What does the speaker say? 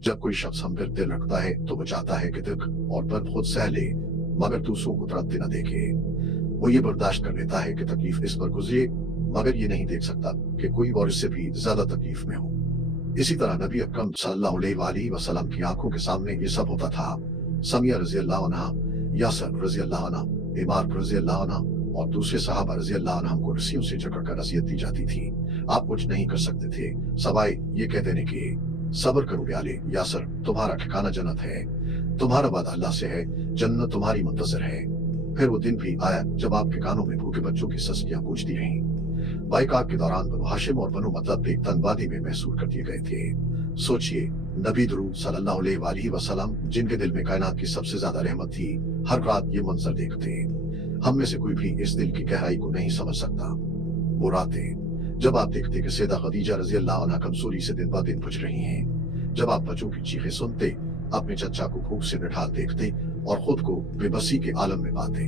जब कोई शख्स हम पर दिल रखता है तो वो चाहता है कि दुख और दर्द खुद सह ले, मगर दूसरों को तरसते न देखे। वो ये बर्दाश्त कर लेता है कि तकलीफ इस पर गुजरे, मगर ये नहीं देख सकता कि कोई और इससे भी ज्यादा तकलीफ में हो। इसी तरह नबी अकरम सल्लल्लाहु अलैहि वसल्लम की आंखों के सामने ये सब होता था। समिया रजी अल्लाह अन्हा, यासर रजी अल्लाह अन्हा, इमार रजी अल्लाह अन्हा और दूसरे सहाबा रजी अल्लाह अन्हुम को रस्सियों से जकड़ कर नसीहत दी जाती थी। आप कुछ नहीं कर सकते थे सवाए ये कह देने के, सब्र करो प्याले यासर, तुम्हारा ठिकाना जन्नत है, तुम्हारा वादा अल्लाह से है, जन्नत तुम्हारी मुंतजर है। फिर वो दिन भी आया जब आपके कानों में भूखे बच्चों की सस्तियां गूंजती रहीं। बाइकाट के दौरान बनु हाशिम और बनु मतलब एक तनवादी में महसूर कर दिए गए थे। सोचिए, नबी दुरूद सल्लल्लाहु अलैहि वसल्लम, जिनके दिल में कायनात की सबसे ज्यादा रहमत थी, हर रात ये मंजर देखते। हम में से कोई भी इस दिल की गहराई को नहीं समझ सकता। वो रातें जब आप देखते कि सैयदा खदीजा रजी अल्लाह अन्हा कमजोरी से दिन ब दिन बुझ रही हैं, जब आप बच्चों की चीखें सुनते, अपने चचा को भूख से निठाल देखते और खुद को बेबसी के आलम में पाते।